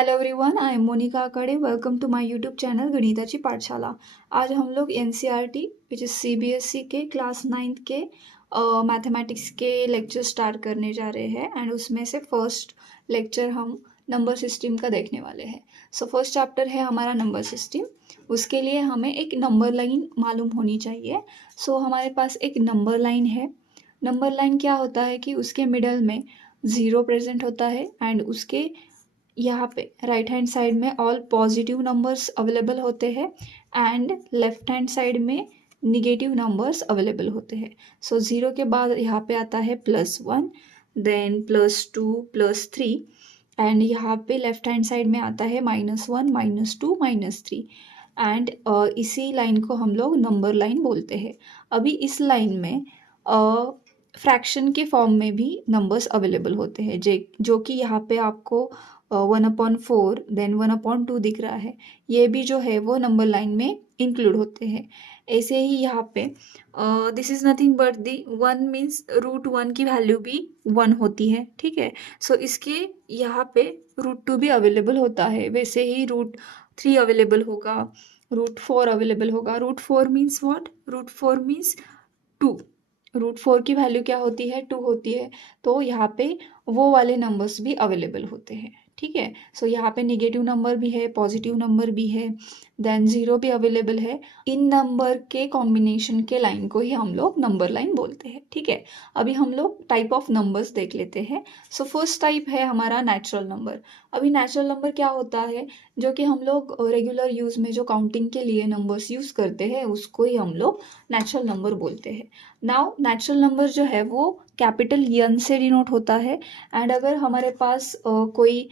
Hello everyone, I am Monika Aakade. Welcome to my YouTube channel Ganitachi Pathshala. आज हम लोग एनसीईआरटी विच इज़ सीबीएसई के class 9th के मैथमेटिक्स के लेक्चर स्टार्ट करने जा रहे हैं एंड उसमें से फर्स्ट लेक्चर हम नंबर सिस्टम का देखने वाले हैं। सो फर्स्ट चैप्टर है हमारा नंबर सिस्टम। उसके लिए हमें एक नंबर लाइन मालूम होनी चाहिए। सो हमारे पास एक नंबर लाइन है। नंबर लाइन क्या होता है कि उसके मिडल में ज़ीरो प्रेजेंट होता है एंड उसके यहाँ पे राइट हैंड साइड में ऑल पॉजिटिव नंबर्स अवेलेबल होते हैं एंड लेफ्ट हैंड साइड में निगेटिव नंबर्स अवेलेबल होते हैं। सो ज़ीरो के बाद यहाँ पे आता है +1, देन +2, +3 एंड यहाँ पे लेफ्ट हैंड साइड में आता है -1, -2, -3 एंड इसी लाइन को हम लोग नंबर लाइन बोलते हैं। अभी इस लाइन में फ्रैक्शन के फॉर्म में भी नंबर्स अवेलेबल होते हैं जो कि यहाँ पे आपको 1/4 देन 1/2 दिख रहा है। ये भी जो है वो नंबर लाइन में इंक्लूड होते हैं। ऐसे ही यहाँ पे this is nothing but the 1 means √1 की वैल्यू भी 1 होती है, ठीक है। सो इसके यहाँ पे √2 भी अवेलेबल होता है। वैसे ही √3 अवेलेबल होगा, √4 अवेलेबल होगा। √4 मीन्स व्हाट? √4 मीन्स 2। √4 की वैल्यू क्या होती है? 2 होती है। तो यहाँ पे वो वाले नंबर्स भी अवेलेबल होते हैं, ठीक है। सो यहाँ पे निगेटिव नंबर भी है, पॉजिटिव नंबर भी है, देन ज़ीरो भी अवेलेबल है। इन नंबर के कॉम्बिनेशन के लाइन को ही हम लोग नंबर लाइन बोलते हैं, ठीक है। अभी हम लोग टाइप ऑफ नंबर्स देख लेते हैं। सो फर्स्ट टाइप है हमारा नेचुरल नंबर। अभी नेचुरल नंबर क्या होता है? जो कि हम लोग रेगुलर यूज़ में जो काउंटिंग के लिए नंबर्स यूज़ करते हैं उसको ही हम लोग नेचुरल नंबर बोलते हैं। नाउ नेचुरल नंबर जो है वो कैपिटल एन से डिनोट होता है एंड अगर हमारे पास कोई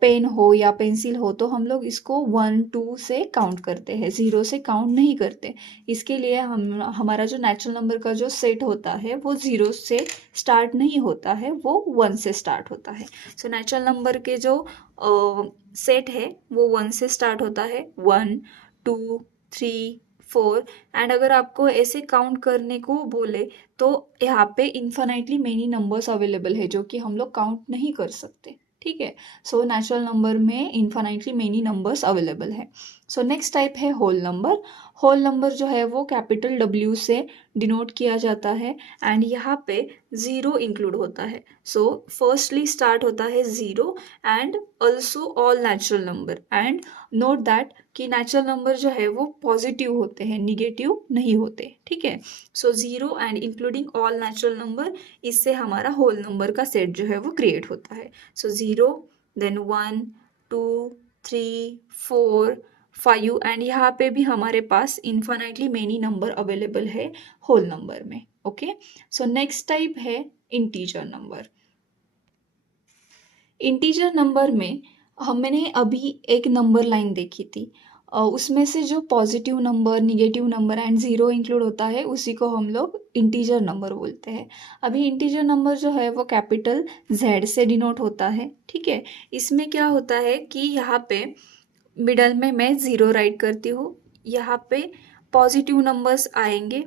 पेन हो या पेंसिल हो तो हम लोग इसको 1 2 से काउंट करते हैं, ज़ीरो से काउंट नहीं करते। इसके लिए हमारा जो नेचुरल नंबर का जो सेट होता है वो ज़ीरो से स्टार्ट नहीं होता है, वो 1 से स्टार्ट होता है। सो नेचुरल नंबर के जो सेट है वो 1 से स्टार्ट होता है, 1 2 3 4 एंड अगर आपको ऐसे काउंट करने को बोले तो यहाँ पे इन्फिनाइटली मेनी नंबर्स अवेलेबल है जो कि हम लोग काउंट नहीं कर सकते, ठीक है। सो नेचुरल नंबर में इन्फिनाइटली मेनी नंबर्स अवेलेबल है। सो नेक्स्ट टाइप है होल नंबर। होल नंबर जो है वो कैपिटल W से डिनोट किया जाता है एंड यहाँ पे ज़ीरो इंक्लूड होता है। सो फर्स्टली स्टार्ट होता है zero and also all natural number and note that कि नेचुरल नंबर जो है वो पॉजिटिव होते हैं, निगेटिव नहीं होते, ठीक है। So zero and including all natural number, इससे हमारा होल नंबर का सेट जो है वो क्रिएट होता है। सो ज़ीरो देन 1 2 3 4 5 एंड यहाँ पे भी हमारे पास इन्फिनाइटली मेनी नंबर अवेलेबल है होल नंबर में, ओके। सो नेक्स्ट टाइप है इंटीजर नंबर। इंटीजर नंबर में हमने अभी एक नंबर लाइन देखी थी, उसमें से जो positive number, negative number and zero include होता है उसी को हम लोग इंटीजर नंबर बोलते हैं। अभी इंटीजर नंबर जो है वो कैपिटल Z से डिनोट होता है, ठीक है। इसमें क्या होता है कि यहाँ पे मिडल में मैं ज़ीरो राइट करती हूँ, यहाँ पे पॉजिटिव नंबर्स आएंगे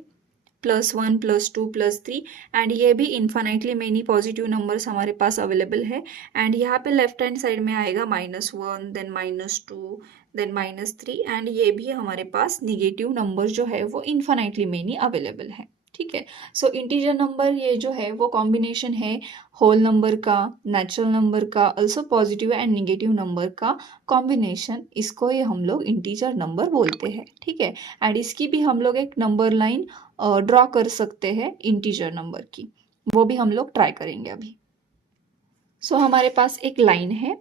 +1 +2 +3 एंड ये भी इन्फिनाइटली मेनी पॉजिटिव नंबर्स हमारे पास अवेलेबल है एंड यहाँ पे लेफ्ट हैंड साइड में आएगा -1 देन -2 देन -3 एंड ये भी हमारे पास निगेटिव नंबर जो है वो इन्फिनाइटली मेनी अवेलेबल है, ठीक है। सो इंटीजर नंबर ये जो है वो कॉम्बिनेशन है होल नंबर का, नेचुरल नंबर का, also positive and negative number का कॉम्बिनेशन, इसको ही हम लोग इंटीजर नंबर बोलते हैं, ठीक है। एंड इसकी भी हम लोग एक नंबर लाइन ड्रॉ कर सकते हैं इंटीजर नंबर की, वो भी हम लोग ट्राई करेंगे अभी। सो हमारे पास एक लाइन है,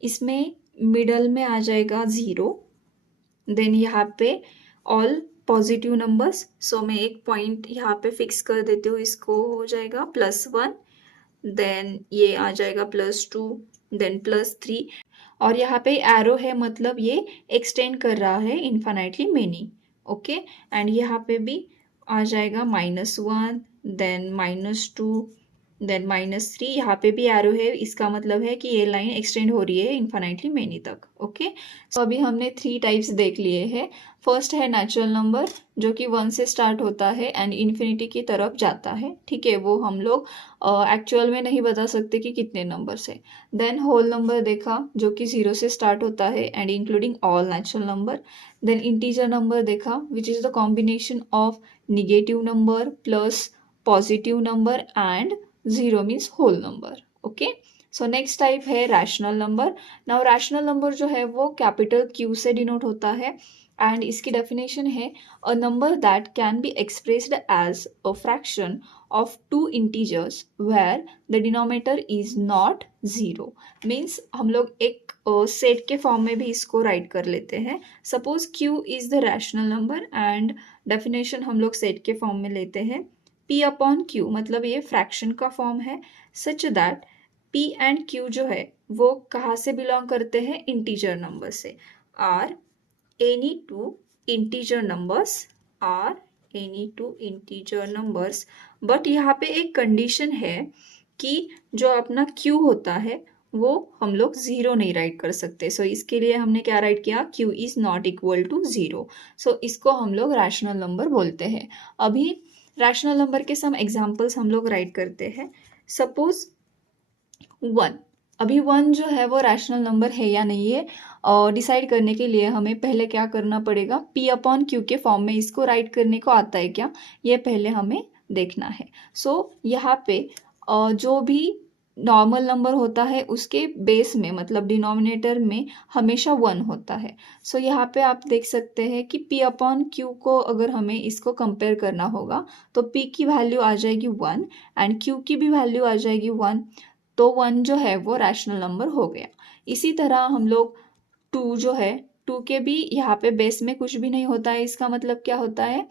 इसमें मिडल में आ जाएगा ज़ीरो, देन यहाँ पे ऑल पॉजिटिव नंबर्स। सो मैं एक पॉइंट यहाँ पे फिक्स कर देती हूँ, इसको हो जाएगा +1, देन ये आ जाएगा +2 देन +3 और यहाँ पे एरो है, मतलब ये एक्सटेंड कर रहा है इन्फिनाइटली मेनी, ओके। एंड यहाँ पे भी आ जाएगा -1 देन -2 देन -3, यहाँ पे भी एरो है, इसका मतलब है कि ये लाइन एक्सटेंड हो रही है इन्फिनिटली मेनी तक। ओके, सो अभी हमने 3 टाइप्स देख लिए हैं। फर्स्ट है नेचुरल नंबर, जो कि 1 से स्टार्ट होता है एंड इन्फिनिटी की तरफ जाता है। ठीक है, वो हम लोग एक्चुअल में नहीं बता सकते कि कितने नंबर से। देन होल नंबर देखा, जो कि 0 से स्टार्ट होता है and including all natural number. Then integer number देखा, which is the combination of negative number plus positive number and 0 means whole number. Okay, so next type है rational number. Now rational number जो है वो capital Q से denote होता है and इसकी definition है a number that can be expressed as a fraction of 2 integers where the denominator is not 0। Means हम लोग एक सेट के फॉर्म में भी इसको राइट कर लेते हैं। Suppose Q is the rational number and definition हम लोग सेट के फॉर्म में लेते हैं P अपॉन Q, मतलब ये फ्रैक्शन का फॉर्म है, such that P and Q जो है वो कहाँ से बिलोंग करते हैं, इंटीजर नंबर से। Or any two integer numbers, or any two integer numbers, but यहाँ पे एक कंडीशन है कि जो अपना Q होता है वो हम लोग 0 नहीं राइट कर सकते। सो इसके लिए हमने क्या राइट किया, Q is not equal to 0। So इसको हम लोग रैशनल नंबर बोलते हैं। अभी रैशनल नंबर के सम एग्जाम्पल्स हम लोग राइट करते हैं। सपोज 1, अभी 1 जो है वो रैशनल नंबर है या नहीं है और डिसाइड करने के लिए हमें पहले क्या करना पड़ेगा, P अपॉन Q के फॉर्म में इसको राइट करने को आता है क्या, ये पहले हमें देखना है। सो यहाँ पे जो भी नॉर्मल नंबर होता है उसके बेस में, मतलब डिनोमिनेटर में हमेशा 1 होता है। सो यहाँ पे आप देख सकते हैं कि P अपॉन Q को अगर हमें इसको कंपेयर करना होगा तो P की वैल्यू आ जाएगी 1 एंड Q की भी वैल्यू आ जाएगी 1, तो 1 जो है वो रैशनल नंबर हो गया। इसी तरह हम लोग 2 जो है, 2 के भी यहाँ पे बेस में कुछ भी नहीं होता है, इसका मतलब क्या होता है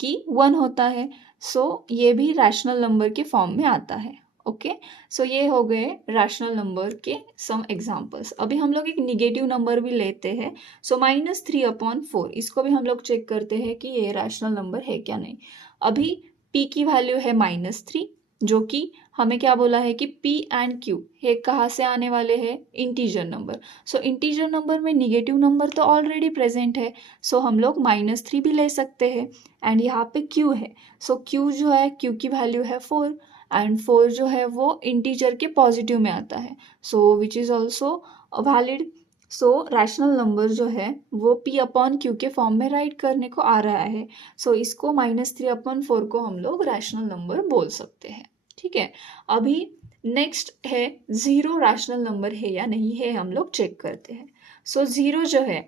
कि 1 होता है। सो ये भी रैशनल नंबर के फॉर्म में आता है। ओके, सो ये हो गए रैशनल नंबर के सम एग्जांपल्स। अभी हम लोग एक निगेटिव नंबर भी लेते हैं। सो -3 अपॉन 4, इसको भी हम लोग चेक करते हैं कि ये रैशनल नंबर है क्या नहीं। अभी P की वैल्यू है -3, जो कि हमें क्या बोला है कि P एंड Q है कहाँ से आने वाले हैं, इंटीजर नंबर। सो इंटीजर नंबर में निगेटिव नंबर तो ऑलरेडी प्रेजेंट है, सो हम लोग -3 भी ले सकते हैं एंड यहाँ पे Q है। सो Q जो है, Q की वैल्यू है 4 एंड 4 जो है वो इंटीजर के पॉजिटिव में आता है, so which is also valid. So rational number जो है वो P अपॉन Q के फॉर्म में राइट करने को आ रहा है। सो इसको -3 अपॉन 4 को हम लोग रैशनल नंबर बोल सकते हैं। ठीक है, अभी नेक्स्ट है 0 रैशनल नंबर है या नहीं है, हम लोग चेक करते हैं। सो 0 जो है,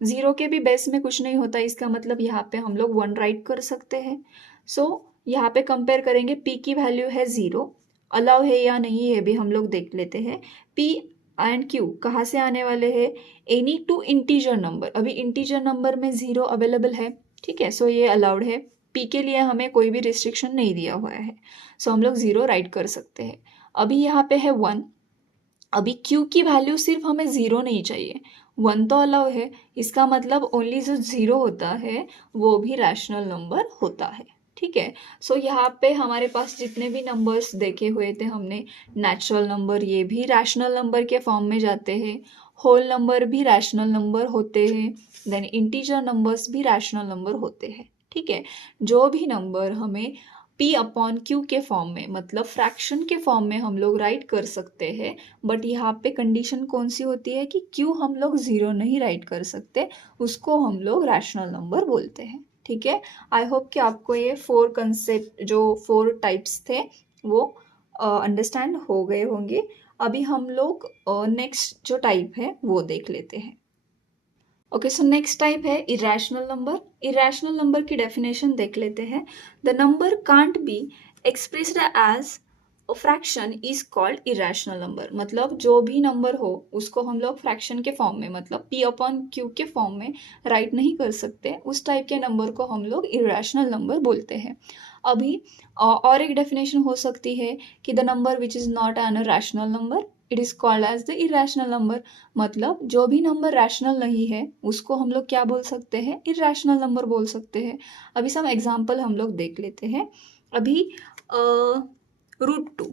0 के भी बेस में कुछ नहीं होता, इसका मतलब यहाँ पे हम लोग 1 राइट कर सकते हैं। सो यहाँ पे कंपेयर करेंगे, P की वैल्यू है 0, अलाउ है या नहीं है भी हम लोग देख लेते हैं। P एंड Q कहाँ से आने वाले हैं, एनी टू इंटीजर नंबर, अभी इंटीजर नंबर में 0 अवेलेबल है। ठीक है, सो ये अलाउड है। P के लिए हमें कोई भी रिस्ट्रिक्शन नहीं दिया हुआ है, सो हम लोग 0 राइट कर सकते हैं। अभी यहाँ पे है 1, अभी Q की वैल्यू सिर्फ हमें 0 नहीं चाहिए, 1 तो अलाउ है, इसका मतलब ओनली जो 0 होता है वो भी रैशनल नंबर होता है। ठीक है, सो यहाँ पे हमारे पास जितने भी नंबर्स देखे हुए थे हमने, नेचुरल नंबर ये भी रैशनल नंबर के फॉर्म में जाते हैं, होल नंबर भी रैशनल नंबर होते हैं, देन इंटीजर नंबर्स भी रैशनल नंबर होते हैं। ठीक है, जो भी नंबर हमें P अपॉन Q के फॉर्म में, मतलब फ्रैक्शन के फॉर्म में हम लोग राइट कर सकते हैं, बट यहाँ पे कंडीशन कौन सी होती है कि Q हम लोग 0 नहीं राइट कर सकते, उसको हम लोग रैशनल नंबर बोलते हैं। ठीक है, आई होप कि आपको ये 4 कंसेप्ट, जो 4 टाइप्स थे वो अंडरस्टैंड हो गए होंगे। अभी हम लोग नेक्स्ट जो टाइप है वो देख लेते हैं। ओके, सो नेक्स्ट टाइप है इरेशनल नंबर। इरेशनल नंबर की डेफिनेशन देख लेते हैं। The number can't be expressed as a fraction is called irrational number, मतलब जो भी नंबर हो उसको हम लोग फ्रैक्शन के फॉर्म में, मतलब P अपॉन Q के फॉर्म में राइट नहीं कर सकते, उस टाइप के नंबर को हम लोग इरेशनल नंबर बोलते हैं। अभी और एक डेफिनेशन हो सकती है कि the number which is not an rational number, it is called as the irrational number, मतलब जो भी नंबर रैशनल नहीं है उसको हम लोग क्या बोल सकते हैं, इरेशनल नंबर बोल सकते हैं। अभी सम एग्जांपल हम लोग देख लेते हैं। अभी √2,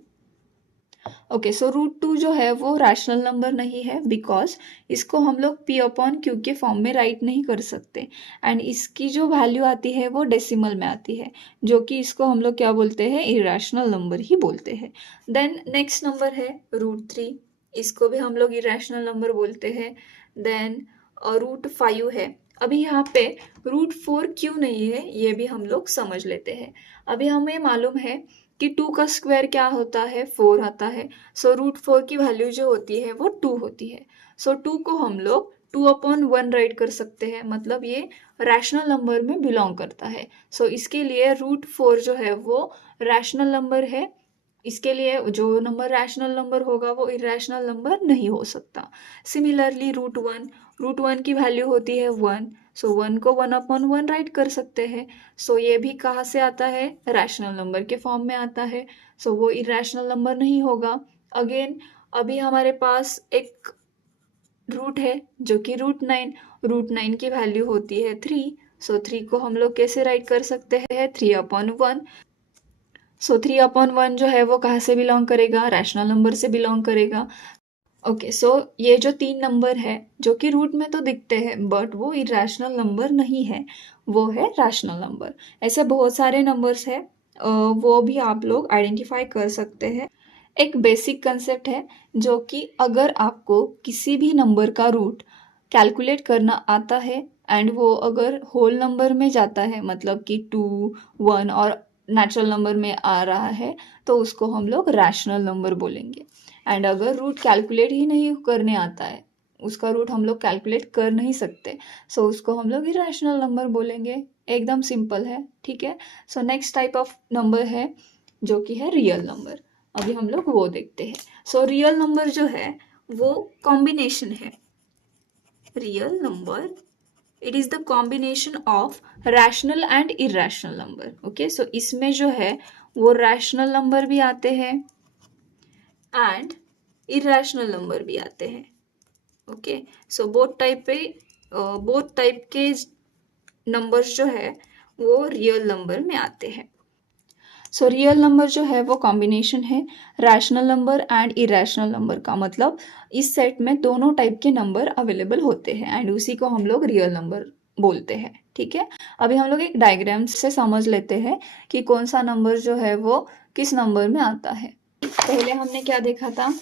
ओके, सो रूट टू जो है वो रैशनल नंबर नहीं है, बिकॉज इसको हम लोग पी अपॉन क्यू के फॉर्म में राइट नहीं कर सकते, एंड इसकी जो वैल्यू आती है वो डेसिमल में आती है, जो कि इसको हम लोग क्या बोलते हैं, इरेशनल नंबर ही बोलते हैं। देन नेक्स्ट नंबर है रूट थ्री, इसको भी हम लोग इरेशनल नंबर बोलते हैं। देन रूट फाइव है। अभी यहाँ पे रूट फोर क्यों नहीं है ये भी हम लोग समझ लेते हैं। अभी हमें मालूम है कि टू का स्क्वायर क्या होता है, फोर आता है। सो रूट फोर की वैल्यू जो होती है वो टू होती है। सो टू को हम लोग टू अपॉन वन राइट कर सकते हैं, मतलब ये रैशनल नंबर में बिलोंग करता है। सो इसके लिए रूट फोर जो है वो रैशनल नंबर है। इसके लिए जो नंबर रैशनल नंबर होगा वो इरेशनल नंबर नहीं हो सकता। सिमिलरली रूट वन की वैल्यू होती है वन, सो वन को वन अपॉन वन राइट कर सकते हैं। सो ये भी कहाँ से आता है, रैशनल नंबर के फॉर्म में आता है। सो वो इरेशनल नंबर नहीं होगा। अगेन अभी हमारे पास एक रूट है जो कि रूट नाइन की वैल्यू होती है थ्री। सो थ्री को हम लोग कैसे राइट कर सकते हैं, three upon one. So three upon one जो है वो कहाँ से बिलोंग करेगा, रैशनल नंबर से बिलोंग करेगा। ओके, सो ये जो तीन नंबर है जो कि रूट में तो दिखते हैं बट वो इरेशनल नंबर नहीं है, वो है रैशनल नंबर। ऐसे बहुत सारे नंबर्स है, वो भी आप लोग आइडेंटिफाई कर सकते हैं। एक बेसिक कंसेप्ट है जो कि अगर आपको किसी भी नंबर का रूट कैलकुलेट करना आता है एंड वो अगर होल नंबर में जाता है, मतलब कि टू, वन और नेचुरल नंबर में आ रहा है, तो उसको हम लोग रैशनल नंबर बोलेंगे। एंड अगर रूट कैलकुलेट ही नहीं करने आता है, उसका रूट हम लोग कैलकुलेट कर नहीं सकते, सो उसको हम लोग इरेशनल नंबर बोलेंगे। एकदम सिंपल है, ठीक है। सो नेक्स्ट टाइप ऑफ नंबर है जो कि है रियल नंबर। अभी हम लोग वो देखते हैं। सो रियल नंबर जो है वो कॉम्बिनेशन है। Real number, it is the combination of rational and irrational number. Okay, so इसमें जो है वो रैशनल नंबर भी आते हैं एंड इरेशनल नंबर भी आते हैं। ओके, सो बोथ टाइप के नंबर्स जो है वो रियल नंबर में आते हैं। सो रियल नंबर जो है वो कॉम्बिनेशन है rational number and irrational number का, मतलब इस सेट में दोनों टाइप के नंबर अवेलेबल होते हैं एंड उसी को हम लोग रियल नंबर बोलते हैं, ठीक है। अभी हम लोग एक डायग्राम से समझ लेते हैं कि कौन सा नंबर जो है वो किस नंबर में आता है। पहले हमने क्या देखा था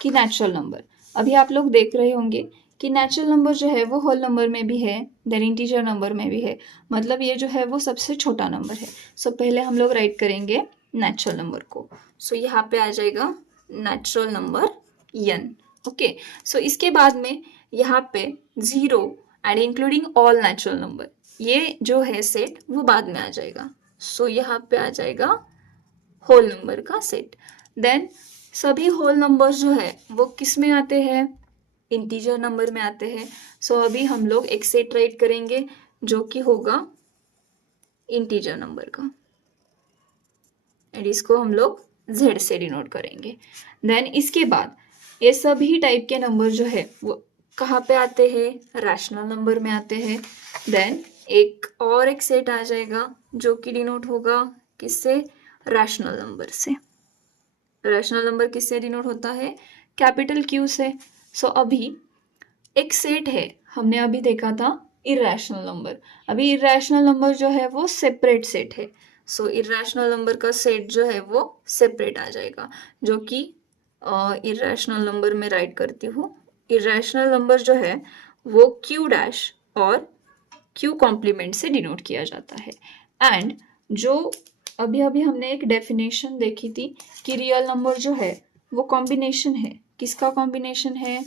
कि नेचुरल नंबर। अभी आप लोग देख रहे होंगे कि नेचुरल नंबर जो है वो होल नंबर में भी है, देन इंटीजर नंबर में भी है, मतलब ये जो है वो सबसे छोटा नंबर है। सो पहले हम लोग राइट करेंगे नेचुरल नंबर को। सो यहाँ पे आ जाएगा नेचुरल नंबर n। ओके, सो इसके बाद में यहाँ पे zero and including all natural number, ये जो है सेट वो बाद में आ जाएगा। सो यहाँ पे आ जाएगा होल नंबर का सेट। देन सभी होल नंबर्स जो है वो किस में आते हैं, इंटीजर नंबर में आते हैं। सो अभी हम लोग एक सेट राइट करेंगे जो कि होगा इंटीजर नंबर का, एंड इसको हम लोग z से डिनोट करेंगे। देन इसके बाद ये सभी टाइप के नंबर जो है वो कहाँ पे आते हैं, रैशनल नंबर में आते हैं। देन एक सेट आ जाएगा जो कि डिनोट होगा किससे, रैशनल नंबर से। रैशनल नंबर किससे डिनोट होता है, कैपिटल Q से। सो अभी एक सेट है, हमने अभी देखा था इरेशनल नंबर। अभी इरेशनल नंबर जो है वो सेपरेट सेट है। सो इरेशनल नंबर का सेट जो है वो सेपरेट आ जाएगा, जो कि इरेशनल नंबर में राइट करती हूँ। इरेशनल नंबर जो है वो Q डैश और Q कॉम्प्लीमेंट से डिनोट किया जाता है। एंड जो अभी अभी हमने एक डेफिनेशन देखी थी कि रियल नंबर जो है वो कॉम्बिनेशन है, किसका कॉम्बिनेशन है,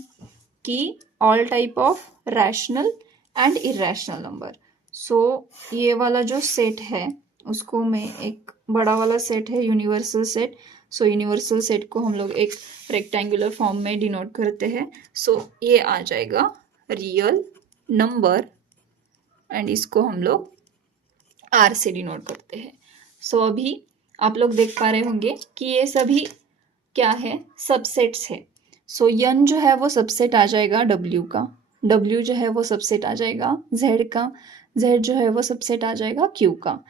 कि all type of rational and irrational number. So ये वाला जो सेट है उसको मैं एक बड़ा वाला सेट है universal set. So universal set को हम लोग एक रेक्टेंगुलर फॉर्म में डिनोट करते हैं। सो ये आ जाएगा रियल नंबर एंड इसको हम लोग आर से डिनोट करते हैं। सो अभी आप लोग देख पा रहे होंगे कि ये सभी क्या है, सबसेट्स है। सो यन जो है वो सबसेट आ जाएगा W का, W जो है वो सबसेट आ जाएगा Z का, Z जो है वो सबसेट आ जाएगा Q का।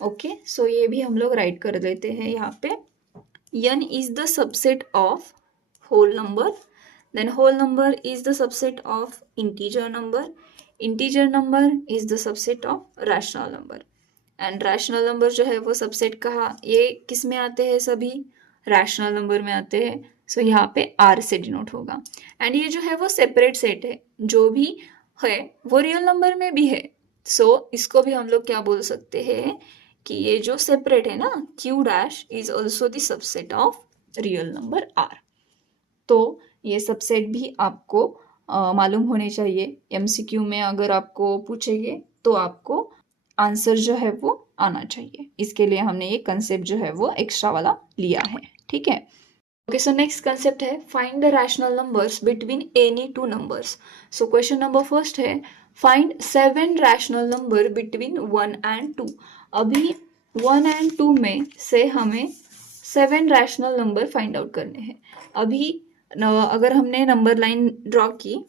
ओके, सो ये भी हम लोग राइट कर देते हैं यहाँ पे। n is the subset of whole number, then whole number is the subset of integer number, integer number is the subset of rational number, and rational number जो है वो सबसेट कहा, ये किस में आते हैं, सभी रैशनल नंबर में आते हैं. सो यहाँ पे आर से डिनोट होगा. एंड ये जो है वो सेपरेट सेट है, जो भी है वो रियल नंबर में भी है. सो इसको भी हम लोग क्या बोल सकते हैं कि ये जो सेपरेट है ना, Q dash is also the subset of real number R. तो ये सबसेट भी आपको मालूम होने चाहिए. एमसीक्यू में अगर आपको पूछेंगे तो आपको आंसर जो है वो आना चाहिए. इसके लिए हमने ये कंसेप्ट जो है वो एक्स्ट्रा वाला लिया है. ठीक है. ओके, सो नेक्स्ट कंसेप्ट है find the rational numbers between any two numbers. So question number first है find 7 rational number between 1 and 2. अभी 1 एंड 2 में से हमें 7 रैशनल नंबर फाइंड आउट करने हैं. अभी अगर हमने नंबर लाइन ड्रॉ की,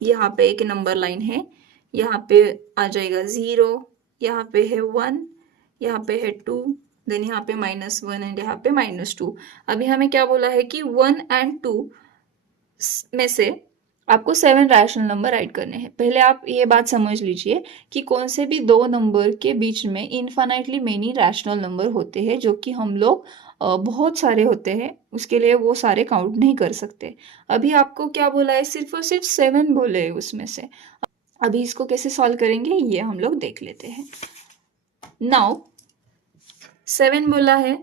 यहाँ पे एक नंबर लाइन है, यहाँ पे आ जाएगा 0, यहाँ पे है 1, यहाँ पे है 2, देन यहाँ पे -1 एंड यहाँ पे -2. अभी हमें क्या बोला है कि 1 एंड 2 में से आपको 7 रैशनल नंबर राइट करने हैं. पहले आप ये बात समझ लीजिए कि कौन से भी दो नंबर के बीच में इन्फाइनाइटली मेनी रैशनल नंबर होते हैं, जो कि हम लोग बहुत सारे होते हैं, उसके लिए वो सारे काउंट नहीं कर सकते. अभी आपको क्या बोला है, सिर्फ और सिर्फ 7 बोले हैं उसमें से. अभी इसको कैसे सॉल्व करेंगे ये हम लोग देख लेते हैं. नाउ 7 बोला है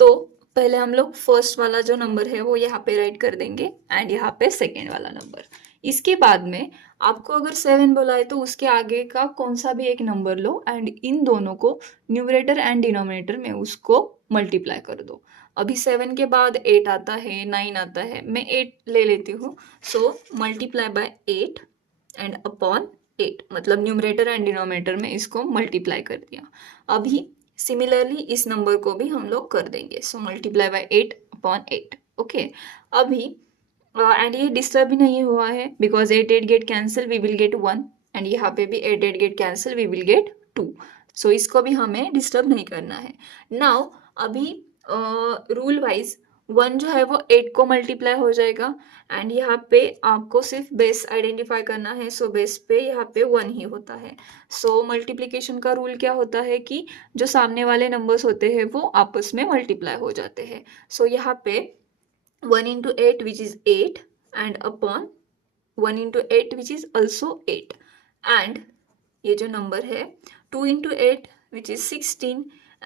तो पहले हम लोग फर्स्ट वाला जो नंबर है वो यहाँ पे राइट कर देंगे एंड यहाँ पे सेकेंड वाला नंबर. इसके बाद में आपको अगर 7 बोला है तो उसके आगे का कौन सा भी एक नंबर लो एंड इन दोनों को न्यूमरेटर एंड डिनोमिनेटर में उसको मल्टीप्लाई कर दो. अभी 7 के बाद 8 आता है, 9 आता है, मैं 8 ले लेती हूँ. सो मल्टीप्लाई बाय 8 एंड अपॉन 8, मतलब न्यूमरेटर एंड डिनोमिनेटर में इसको मल्टीप्लाई कर दिया. अभी सिमिलरली इस नंबर को भी हम लोग कर देंगे. So multiply by 8 upon 8. Okay. अभी एंड ये डिस्टर्ब भी नहीं हुआ है because 8 8 get cancel, we will get 1 and यहाँ पे भी 8 8 get cancel, we will get 2. So इसको भी हमें डिस्टर्ब नहीं करना है. नाउ अभी रूल वाइज 1 जो है वो 8 को मल्टीप्लाई हो जाएगा एंड यहाँ पे आपको सिर्फ बेस आइडेंटिफाई करना है. सो बेस पे यहाँ पे 1 ही होता है. सो मल्टीप्लिकेशन का रूल क्या होता है कि जो सामने वाले नंबर्स होते हैं वो आपस में मल्टीप्लाई हो जाते हैं. सो यहाँ पे 1 into 8 which is 8 and upon 1 into 8 which is also 8 and ये जो नंबर है 2 into 8 which is 16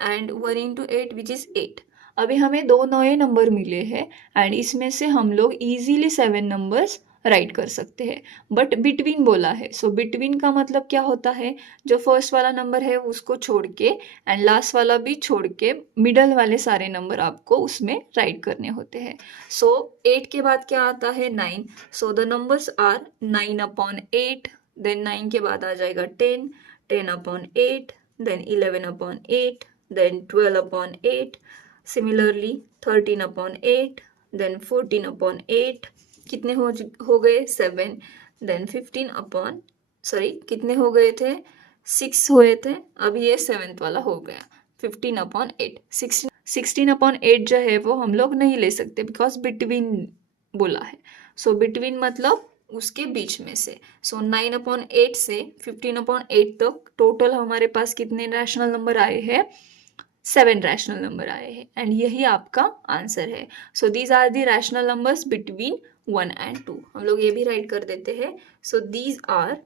and 1 into 8 which is 8. अभी हमें दो नए नंबर मिले हैं एंड इसमें से हम लोग इजीली 7 नंबर्स राइट कर सकते हैं. बट बिटवीन बोला है. सो बिटवीन का मतलब क्या होता है, जो फर्स्ट वाला नंबर है उसको छोड़ के एंड लास्ट वाला भी छोड़ के मिडल वाले सारे नंबर आपको उसमें राइट करने होते हैं. सो 8 के बाद क्या आता है, 9. So the numbers are 9 upon 8, then 9 के बाद आ जाएगा 10, 10 upon 8, then 11 upon 8, then 12 upon 8, similarly 13 upon 8, then 14 upon 8, कितने हो गए 7, देन 15 अपॉन कितने हो गए थे 6 हुए थे. अब ये 7th वाला हो गया 15 अपॉन 8. 16 अपॉन 8 जो है वो हम लोग नहीं ले सकते बिकॉज बिटवीन बोला है. सो बिटवीन मतलब उसके बीच में से. सो 9 अपॉन 8 से 15 अपॉन 8 तक टोटल हमारे पास कितने रैशनल नंबर आए हैं, 7 रैशनल नंबर आए हैं एंड यही आपका आंसर है. So these are the rational numbers between 1 and 2. हम लोग ये भी राइट कर देते हैं. So these are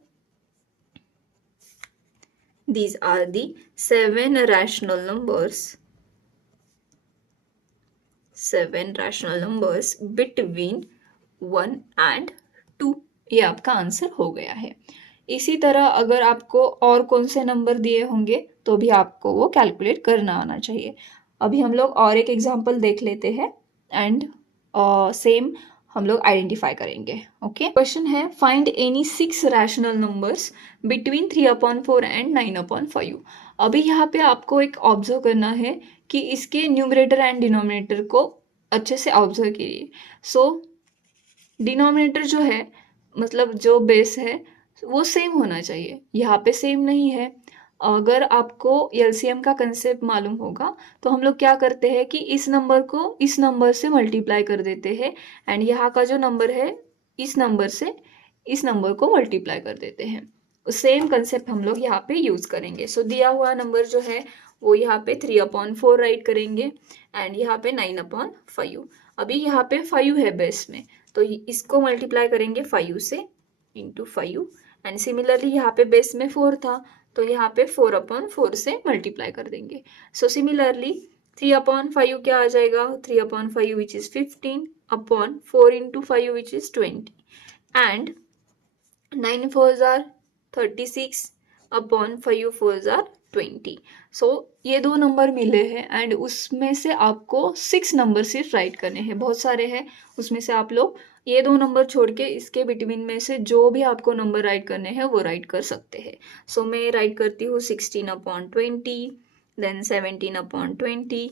the 7 rational numbers, 7 rational numbers between 1 and 2. ये आपका आंसर हो गया है. इसी तरह अगर आपको और कौन से नंबर दिए होंगे तो भी आपको वो कैलकुलेट करना आना चाहिए. अभी हम लोग और एक एग्जांपल देख लेते हैं एंड सेम हम लोग आइडेंटिफाई करेंगे. ओके. क्वेश्चन है find any 6 rational numbers between 3/4 and 9/5. अभी यहाँ पे आपको एक ऑब्जर्व करना है कि इसके न्यूमरेटर एंड डिनोमिनेटर को अच्छे से ऑब्जर्व कीजिए. सो डिनोमिनेटर जो है मतलब जो बेस है वो सेम होना चाहिए. यहाँ पे सेम नहीं है अगर आपको एलसीएम का कंसेप्ट मालूम होगा तो हम लोग क्या करते हैं कि इस नंबर को इस नंबर से मल्टीप्लाई कर देते हैं एंड यहाँ का जो नंबर है इस नंबर से इस नंबर को मल्टीप्लाई कर देते हैं। सेम कंसेप्ट हम लोग यहाँ पे यूज करेंगे। सो दिया हुआ नंबर जो है वो यहाँ पे 3/4 राइट करेंगे एंड यहाँ पे 9/5। अभी यहाँ पे 5 है बेस में, तो इसको मल्टीप्लाई करेंगे 5 से इंटू 5 एंड सिमिलरली यहाँ पे बेस में 4 था तो यहाँ पे 4/4 से मल्टीप्लाई कर देंगे। सो सिमिलरली 3/5 क्या आ जाएगा, 3/5 which is 15 upon 4 into 5 which is 20 and 9 4s are 36 upon 5 4s are 20। सो ये दो नंबर मिले हैं एंड उसमें से आपको 6 नंबर सिर्फ राइट करने हैं। बहुत सारे हैं उसमें से आप लोग ये दो नंबर छोड़ के इसके बिटवीन में से जो भी आपको नंबर राइट करने हैं वो राइट कर सकते हैं। सो मैं राइट करती हूँ 16/20, देन 17/20,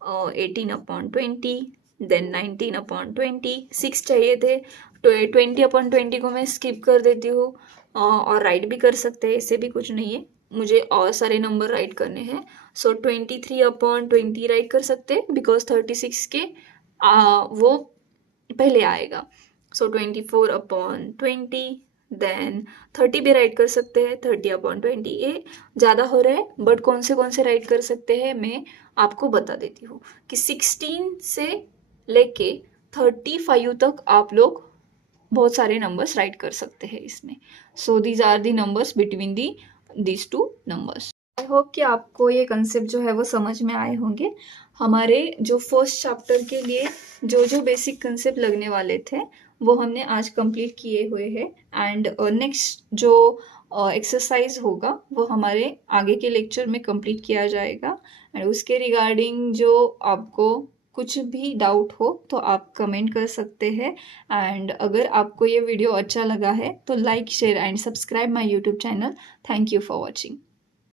18/20, देन 19/20। 6 चाहिए थे, 20/20 को मैं स्किप कर देती हूँ और राइट भी कर सकते हैं, इससे भी कुछ नहीं है, मुझे और सारे नंबर राइट करने हैं। सो 23/20 राइट कर सकते हैं बिकॉज 36 के वो पहले आएगा। सो 24/20, देन 30 भी राइट कर सकते हैं, 30/20। ये ज़्यादा हो रहा है बट कौन से राइट कर सकते हैं मैं आपको बता देती हूँ कि 16 से लेके 35 तक आप लोग बहुत सारे नंबर्स राइट कर सकते हैं इसमें। So these are the numbers between these two numbers. I hope कि आपको ये कंसेप्ट जो है वो समझ में आए होंगे। हमारे जो फर्स्ट चैप्टर के लिए जो बेसिक कंसेप्ट लगने वाले थे वो हमने आज कंप्लीट किए हुए हैं एंड नेक्स्ट जो एक्सरसाइज होगा वो हमारे आगे के लेक्चर में कंप्लीट किया जाएगा एंड उसके रिगार्डिंग जो आपको कुछ भी डाउट हो तो आप कमेंट कर सकते हैं एंड अगर आपको ये वीडियो अच्छा लगा है तो like share and subscribe my YouTube channel. Thank you for watching.